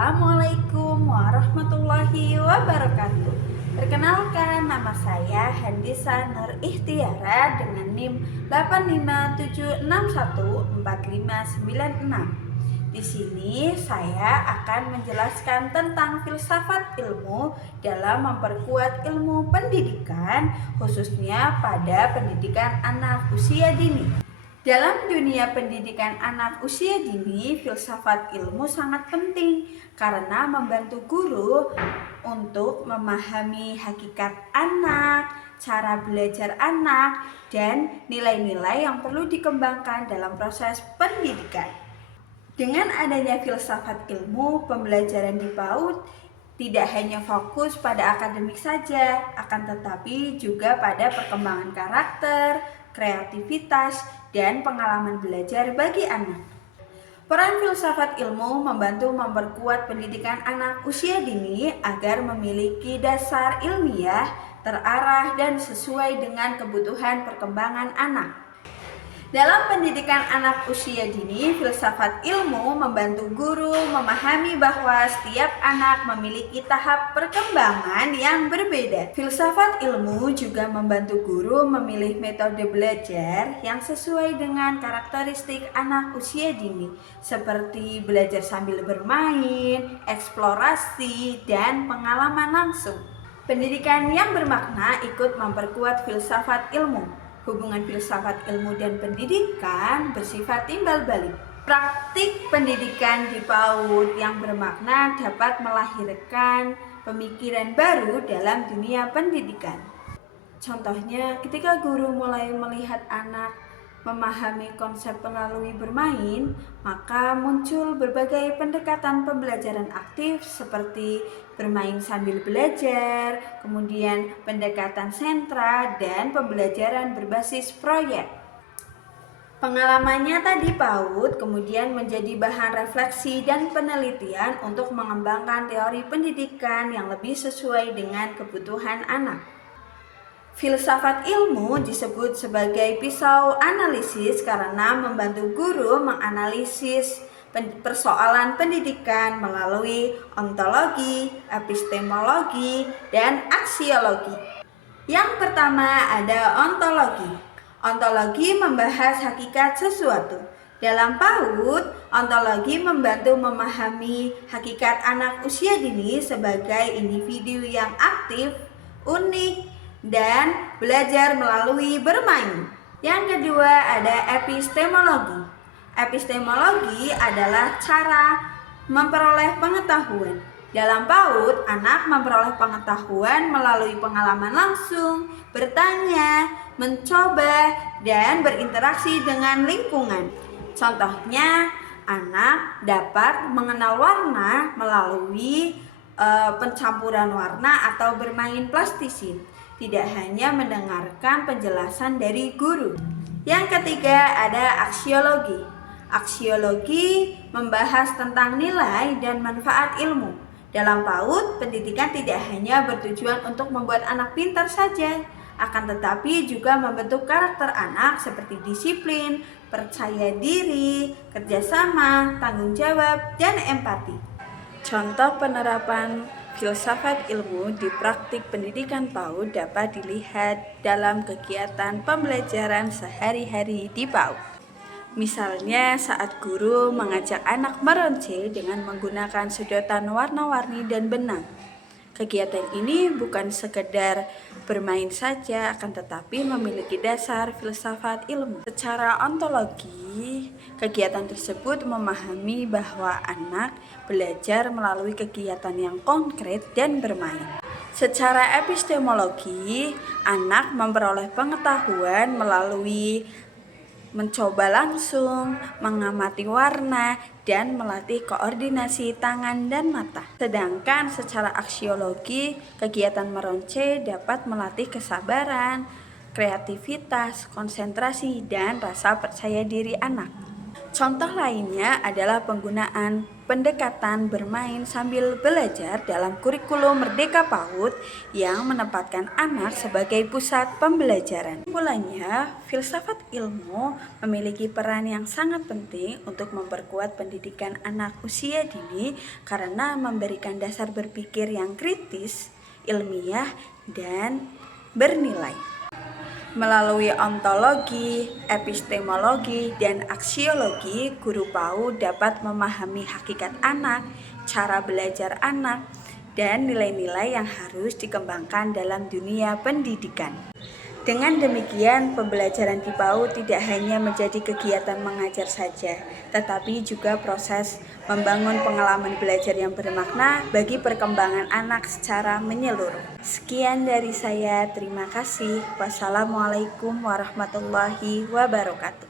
Assalamualaikum warahmatullahi wabarakatuh. Perkenalkan, nama saya Handisa Nur Ikhtiara dengan NIM 857614596. Di sini saya akan menjelaskan tentang filsafat ilmu dalam memperkuat ilmu pendidikan, khususnya pada pendidikan anak usia dini. Dalam dunia pendidikan anak usia dini, filsafat ilmu sangat penting karena membantu guru untuk memahami hakikat anak, cara belajar anak, dan nilai-nilai yang perlu dikembangkan dalam proses pendidikan. Dengan adanya filsafat ilmu, pembelajaran di PAUD tidak hanya fokus pada akademik saja, akan tetapi juga pada perkembangan karakter, kreativitas, dan pengalaman belajar bagi anak. Peran filsafat ilmu membantu memperkuat pendidikan anak usia dini agar memiliki dasar ilmiah, terarah, dan sesuai dengan kebutuhan perkembangan anak. Dalam pendidikan anak usia dini, filsafat ilmu membantu guru memahami bahwa setiap anak memiliki tahap perkembangan yang berbeda. Filsafat ilmu juga membantu guru memilih metode belajar yang sesuai dengan karakteristik anak usia dini, seperti belajar sambil bermain, eksplorasi, dan pengalaman langsung. Pendidikan yang bermakna ikut memperkuat filsafat ilmu. Hubungan filsafat ilmu dan pendidikan bersifat timbal balik. Praktik pendidikan di PAUD yang bermakna dapat melahirkan pemikiran baru dalam dunia pendidikan. Contohnya, ketika guru mulai melihat anak memahami konsep melalui bermain, maka muncul berbagai pendekatan pembelajaran aktif seperti bermain sambil belajar, kemudian pendekatan sentra, dan pembelajaran berbasis proyek. Pengalamannya tadi PAUD kemudian menjadi bahan refleksi dan penelitian untuk mengembangkan teori pendidikan yang lebih sesuai dengan kebutuhan anak. Filsafat ilmu disebut sebagai pisau analisis karena membantu guru menganalisis persoalan pendidikan melalui ontologi, epistemologi, dan aksiologi. Yang pertama ada ontologi. Ontologi membahas hakikat sesuatu. Dalam PAUD, ontologi membantu memahami hakikat anak usia dini sebagai individu yang aktif, unik, dan belajar melalui bermain. Yang kedua ada epistemologi. Epistemologi adalah cara memperoleh pengetahuan. Dalam PAUD, anak memperoleh pengetahuan melalui pengalaman langsung, bertanya, mencoba, dan berinteraksi dengan lingkungan. Contohnya, anak dapat mengenal warna melalui pencampuran warna atau bermain plastisin. Tidak hanya mendengarkan penjelasan dari guru. Yang ketiga ada aksiologi. Aksiologi membahas tentang nilai dan manfaat ilmu. Dalam PAUD, pendidikan tidak hanya bertujuan untuk membuat anak pintar saja, akan tetapi juga membentuk karakter anak seperti disiplin, percaya diri, kerjasama, tanggung jawab, dan empati. Contoh penerapan filsafat ilmu di praktik pendidikan PAUD dapat dilihat dalam kegiatan pembelajaran sehari-hari di PAUD. Misalnya saat guru mengajak anak meronce dengan menggunakan sedotan warna-warni dan benang. Kegiatan ini bukan sekedar bermain saja, akan tetapi memiliki dasar filsafat ilmu. Secara ontologi, kegiatan tersebut memahami bahwa anak belajar melalui kegiatan yang konkret dan bermain. Secara epistemologi, anak memperoleh pengetahuan melalui mencoba langsung, mengamati warna, dan melatih koordinasi tangan dan mata. Sedangkan secara aksiologi, kegiatan meronce dapat melatih kesabaran, kreativitas, konsentrasi, dan rasa percaya diri anak. Contoh lainnya adalah penggunaan pendekatan bermain sambil belajar dalam kurikulum Merdeka PAUD yang menempatkan anak sebagai pusat pembelajaran. Kesimpulannya, filsafat ilmu memiliki peran yang sangat penting untuk memperkuat pendidikan anak usia dini karena memberikan dasar berpikir yang kritis, ilmiah, dan bernilai. Melalui ontologi, epistemologi, dan aksiologi, guru PAUD dapat memahami hakikat anak, cara belajar anak, dan nilai-nilai yang harus dikembangkan dalam dunia pendidikan. Dengan demikian, pembelajaran di PAUD tidak hanya menjadi kegiatan mengajar saja, tetapi juga proses membangun pengalaman belajar yang bermakna bagi perkembangan anak secara menyeluruh. Sekian dari saya, terima kasih. Wassalamualaikum warahmatullahi wabarakatuh.